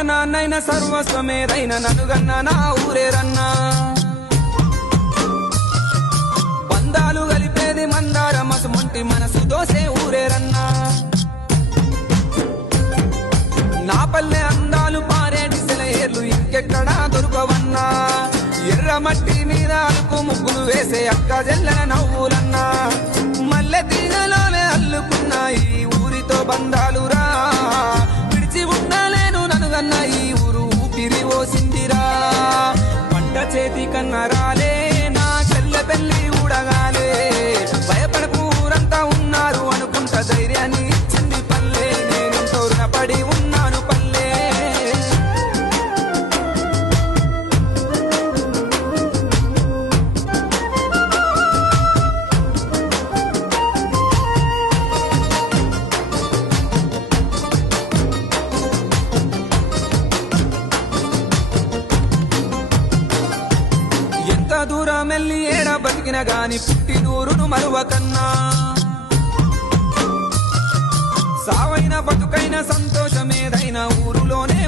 నాన్నైన సర్వస్వమేదైన ననుగన్న నా ఊరేరన్నా బంధాలు కలిపేది మందార మసుమంటి మనసు దోసే ఊరేరన్నా నా పల్లె అందాలు పారేటి సెలయేర్లు ఇంకెక్కడా దొరకవన్నా. ఎర్ర మట్టి మీద అలుపు ముగ్గులు వేసే అక్క జల్లెల నవ్వులన్నా ఉండలేను ఈ ఊరు ఊపిరి ఓసిందిరా పంట చేతి కన్నా రాలే నా చెల్లె పెళ్ళి ఊడగాలే. భయపడకు ఊరంతా ఉన్నారు అనుకుంట ధైర్యాన్ని. దూరమెల్లి దూరం ఏడ బతికిన గాని పుట్టి నూరును మరువకన్నా సావైన బతుకైన సంతోషమేదైనా ఊరులోనే